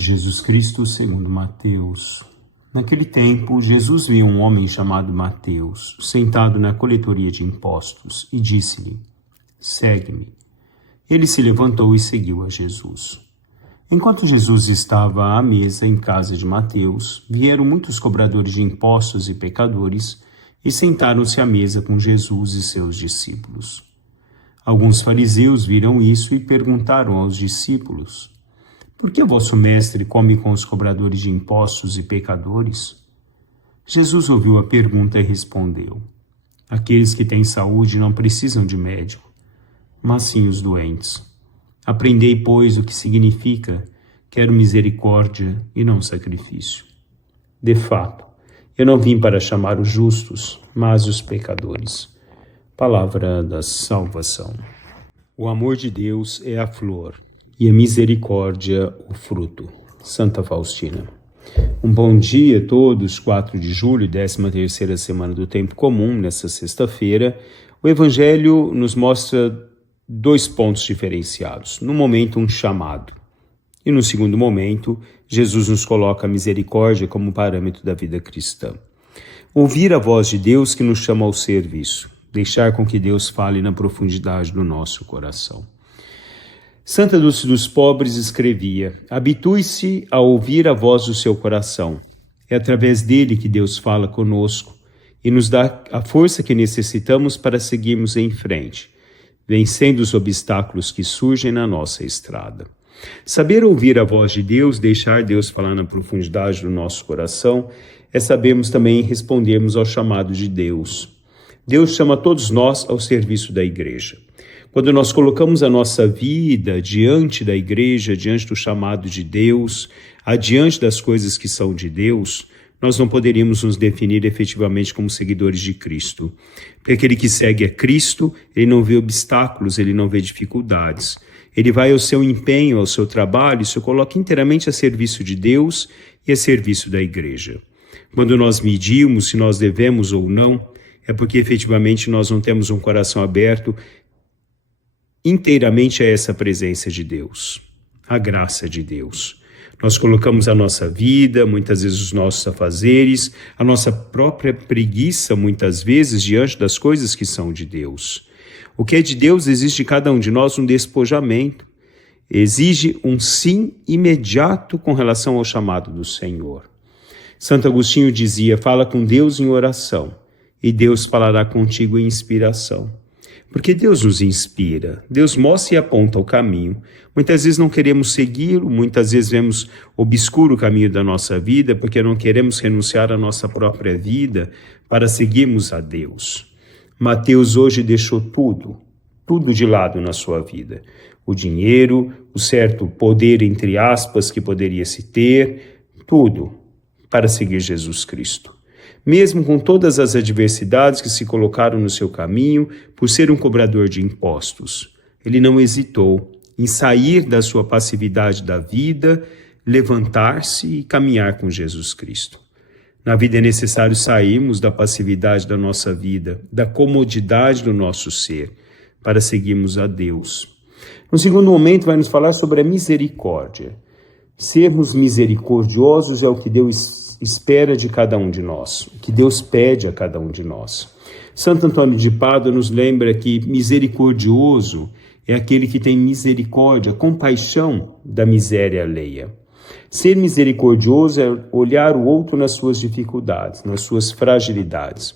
de Jesus Cristo segundo Mateus. Naquele tempo, Jesus viu um homem chamado Mateus, sentado na coletoria de impostos, e disse-lhe: "Segue-me." Ele se levantou e seguiu a Jesus. Enquanto Jesus estava à mesa em casa de Mateus, vieram muitos cobradores de impostos e pecadores e sentaram-se à mesa com Jesus e seus discípulos. Alguns fariseus viram isso e perguntaram aos discípulos: "Por que o vosso mestre come com os cobradores de impostos e pecadores?" Jesus ouviu a pergunta e respondeu: "Aqueles que têm saúde não precisam de médico, mas sim os doentes. Aprendei, pois, o que significa: quero misericórdia e não sacrifício. De fato, eu não vim para chamar os justos, mas os pecadores." Palavra da salvação. O amor de Deus é a flor, e a misericórdia o fruto. Santa Faustina. Um bom dia a todos. 4 de julho, 13ª semana do Tempo Comum. Nesta sexta-feira, o Evangelho nos mostra 2 pontos diferenciados. No momento, um chamado. E no segundo momento, Jesus nos coloca a misericórdia como parâmetro da vida cristã. Ouvir a voz de Deus que nos chama ao serviço. Deixar com que Deus fale na profundidade do nosso coração. Santa Dulce dos Pobres escrevia: "Habitue-se a ouvir a voz do seu coração. É através dele que Deus fala conosco e nos dá a força que necessitamos para seguirmos em frente, vencendo os obstáculos que surgem na nossa estrada." Saber ouvir a voz de Deus, deixar Deus falar na profundidade do nosso coração, é sabermos também respondermos ao chamado de Deus. Deus chama todos nós ao serviço da igreja. Quando nós colocamos a nossa vida diante da igreja, diante do chamado de Deus, adiante das coisas que são de Deus, nós não poderíamos nos definir efetivamente como seguidores de Cristo. Porque aquele que segue a Cristo, ele não vê obstáculos, ele não vê dificuldades. Ele vai ao seu empenho, ao seu trabalho, se coloca inteiramente a serviço de Deus e a serviço da igreja. Quando nós medimos se nós devemos ou não, é porque efetivamente nós não temos um coração aberto inteiramente a essa presença de Deus, a graça de Deus. Nós colocamos a nossa vida, muitas vezes os nossos afazeres, a nossa própria preguiça, muitas vezes, diante das coisas que são de Deus. O que é de Deus exige de cada um de nós um despojamento, exige um sim imediato com relação ao chamado do Senhor. Santo Agostinho dizia: "Fala com Deus em oração, e Deus falará contigo em inspiração." Porque Deus nos inspira, Deus mostra e aponta o caminho. Muitas vezes não queremos segui-lo, muitas vezes vemos obscuro o caminho da nossa vida, porque não queremos renunciar à nossa própria vida para seguirmos a Deus. Mateus hoje deixou tudo de lado na sua vida. O dinheiro, o certo poder, entre aspas, que poderia se ter, tudo para seguir Jesus Cristo. Mesmo com todas as adversidades que se colocaram no seu caminho, por ser um cobrador de impostos, ele não hesitou em sair da sua passividade da vida, levantar-se e caminhar com Jesus Cristo. Na vida é necessário sairmos da passividade da nossa vida, da comodidade do nosso ser, para seguirmos a Deus. No segundo momento, vai nos falar sobre a misericórdia. Sermos misericordiosos é o que Deus espera de cada um de nós, o que Deus pede a cada um de nós. Santo Antônio de Pádua nos lembra que misericordioso é aquele que tem misericórdia, compaixão da miséria alheia. Ser misericordioso é olhar o outro nas suas dificuldades, nas suas fragilidades.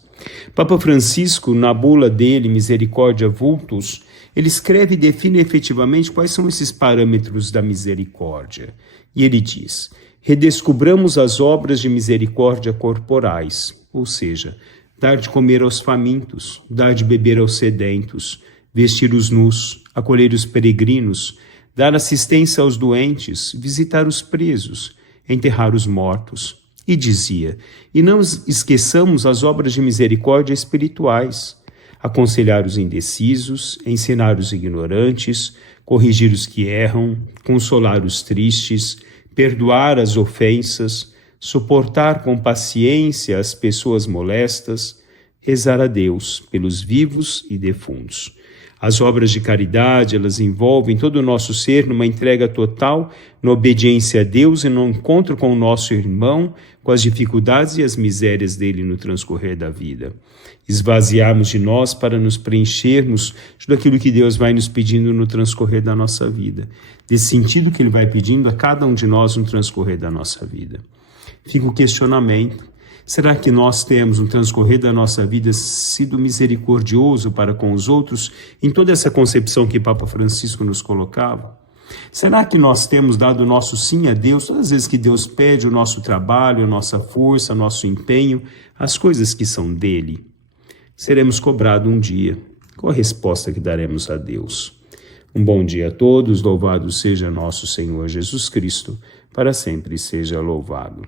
Papa Francisco, na bula dele, Misericórdia Vultus, ele escreve e define efetivamente quais são esses parâmetros da misericórdia. E ele diz: redescobramos as obras de misericórdia corporais, ou seja, dar de comer aos famintos, dar de beber aos sedentos, vestir os nus, acolher os peregrinos, dar assistência aos doentes, visitar os presos, enterrar os mortos. E dizia: e não esqueçamos as obras de misericórdia espirituais, aconselhar os indecisos, ensinar os ignorantes, corrigir os que erram, consolar os tristes, perdoar as ofensas, suportar com paciência as pessoas molestas, rezar a Deus pelos vivos e defuntos. As obras de caridade, elas envolvem todo o nosso ser numa entrega total, na obediência a Deus e no encontro com o nosso irmão, com as dificuldades e as misérias dele no transcorrer da vida. Esvaziarmos de nós para nos preenchermos de tudo aquilo que Deus vai nos pedindo no transcorrer da nossa vida, desse sentido que Ele vai pedindo a cada um de nós no transcorrer da nossa vida. Fica o questionamento: será que nós temos, no transcorrer da nossa vida, sido misericordioso para com os outros em toda essa concepção que Papa Francisco nos colocava? Será que nós temos dado o nosso sim a Deus todas as vezes que Deus pede o nosso trabalho, a nossa força, o nosso empenho, as coisas que são dele? Seremos cobrados um dia. Qual a resposta que daremos a Deus? Um bom dia a todos, louvado seja nosso Senhor Jesus Cristo, para sempre seja louvado.